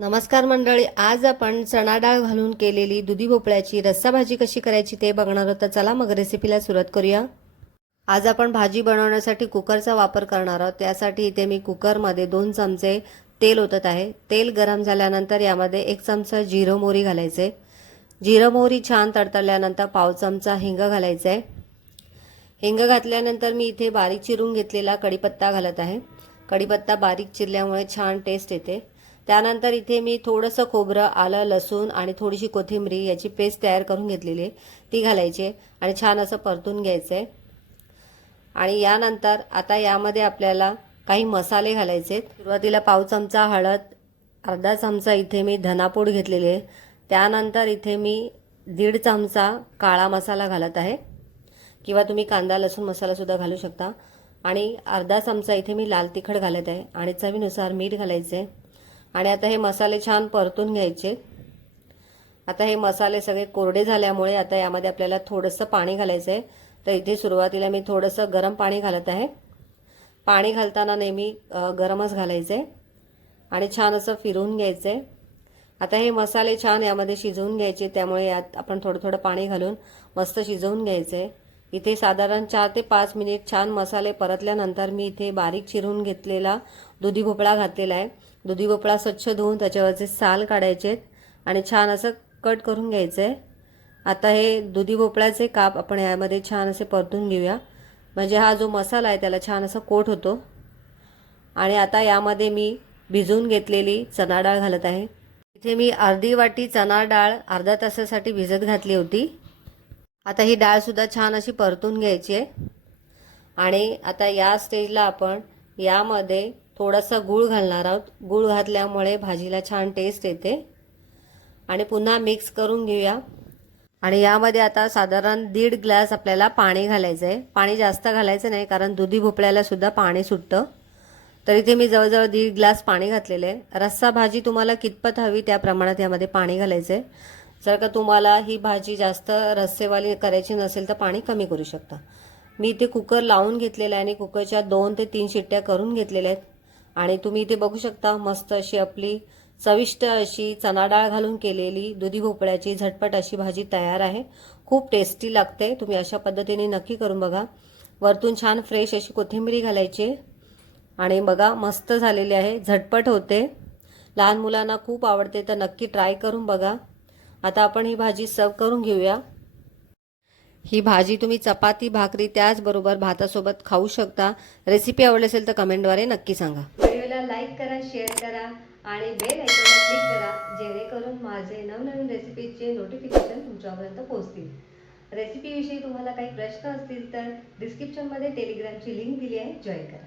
नमस्कार मंडळी आज आपण चणा डाळ घालून केलेली दुधी भोपळ्याची रस्सा भाजी कशी करायची ते बघणार आहोत. चला मग रेसिपीला सुरुवात करूया. आज आपण भाजी बनवण्यासाठी कुकरचा वापर करणार आहोत. त्यासाठी इथे मी कुकरमध्ये दोन चमचे तेल ओतत आहे. तेल गरम झाल्यानंतर यामध्ये एक चमचा जिरं मोहरी घालायचे. जिरं मोहरी छान तडतडल्यानंतर पाव चमचा हिंग घालायचं. आहे हिंग घातल्यानंतर मी इथे बारीक चिरून घेतलेला कढीपत्ता घालत आहे. कढीपत्ता बारीक चिरल्यामुळे छान टेस्ट येते. त्यानंतर इथे मी थोडंसं खोबरं आलं लसूण आणि थोडीशी कोथिंबरी याची पेस्ट तयार करून घेतलेली आहे. ती घालायची आहे आणि छान असं परतून घ्यायचं आहे. आणि यानंतर आता यामध्ये आपल्याला काही मसाले घालायचे आहेत. सुरुवातीला पाव चमचा हळद अर्धा चमचा इथे मी धनापूड घेतलेली आहे. त्यानंतर इथे मी दीड चमचा काळा मसाला घालत आहे. किंवा तुम्ही कांदा लसूण मसालासुद्धा घालू शकता. आणि अर्धा चमचा इथे मी लाल तिखट घालत आहे. आणि चवीनुसार मीठ घालायचे आहे. आणि आता हे मसाले छान परतून घ्यायचे. आता हे मसाले सगळे कोरडे झाल्यामुळे आता यामध्ये आपल्याला थोडंसं पाणी घालायचं आहे तर इथे सुरुवातीला मी थोडंसं गरम पाणी घालत आहे. पाणी घालताना नेहमी गरमच घालायचं आहे आणि छान असं फिरवून घ्यायचं आहे आता हे मसाले छान यामध्ये शिजवून घ्यायचे त्यामुळे यात आपण थोडं थोडं पाणी घालून मस्त शिजवून घ्यायचं आहे इथे साधारण चार ते पाच मिनिट छान मसाले परतल्यानंतर मी इथे बारीक चिरून घेतलेला दुधी भोपळा घातलेला आहे. दुधी भोपळा स्वच्छ धुवून त्याच्यावरचे साल काढायचे आणि छान असं कट करून घ्यायचं आहे आता हे दुधी भोपळ्याचे काप आपण यामध्ये छान असे परतून घेऊया. म्हणजे हा जो मसाला आहे त्याला छान असा कोट होतो. आणि आता यामध्ये मी भिजवून घेतलेली चणा डाळ घालत आहे. इथे मी अर्धी वाटी चणा डाळ अर्धा तासासाठी भिजत घातली होती. आता ही डाळसुद्धा छान अशी परतून घ्यायची आहे. आणि आता या स्टेजला आपण यामध्ये थोडासा गूळ घालणार आहोत. गूळ घातल्यामुळे भाजीला छान टेस्ट येते. आणि पुन्हा मिक्स करून घेऊया. आणि यामध्ये आता साधारण दीड ग्लास आपल्याला पाणी घालायचं आहे. पाणी जास्त घालायचं नाही कारण दुधी भोपळ्याला सुद्धा पाणी सुटतं. तर इथे मी जवळजवळ दीड ग्लास पाणी घातलेलं आहे. रस्सा भाजी तुम्हाला कितपत हवी त्या प्रमाणात यामध्ये पाणी घालायचं आहे. जर का तुम्हाला ही भाजी जास्त रस्सेवाली करायची नसेल तर पाणी कमी करू शकता. मी इथे कुकर लावून घेतलेला आहे आणि कुकरच्या दोन ते तीन शिट्ट्या करून घेतलेल्या आहेत. आणि तुम्ही इथे बघू शकता मस्त अशी आपली चविष्ट अशी चणा डाळ घालून केलेली दुधी भोपळ्याची झटपट अशी भाजी तयार आहे. खूप टेस्टी लागते. तुम्ही अशा पद्धतीने नक्की करून बघा. वरतून छान फ्रेश अशी कोथिंबीरी घालायची. आणि बघा मस्त झालेली आहे. झटपट होते. लहान मुलांना खूप आवडते तर नक्की ट्राय करून बघा. आता आपण ही भाजी सर्व करून घेऊया. ही भाजी तुम्ही चपाती भाकरी त्याचबरोबर भातासोबत खाऊ शकता. रेसिपी आवडली असेल तर कमेंटद्वारे नक्की सांगा. व्हिडिओला लाईक करा शेअर करा आणि बेल आयकॉनला क्लिक करा जेणेकरून माझे नवनवीन रेसिपीचे नोटिफिकेशन तुमच्यापर्यंत पोहोचतील. रेसिपीविषयी तुम्हाला काही प्रश्न असतील तर डिस्क्रिप्शनमध्ये टेलिग्रामची लिंक दिली आहे. जॉईन करा.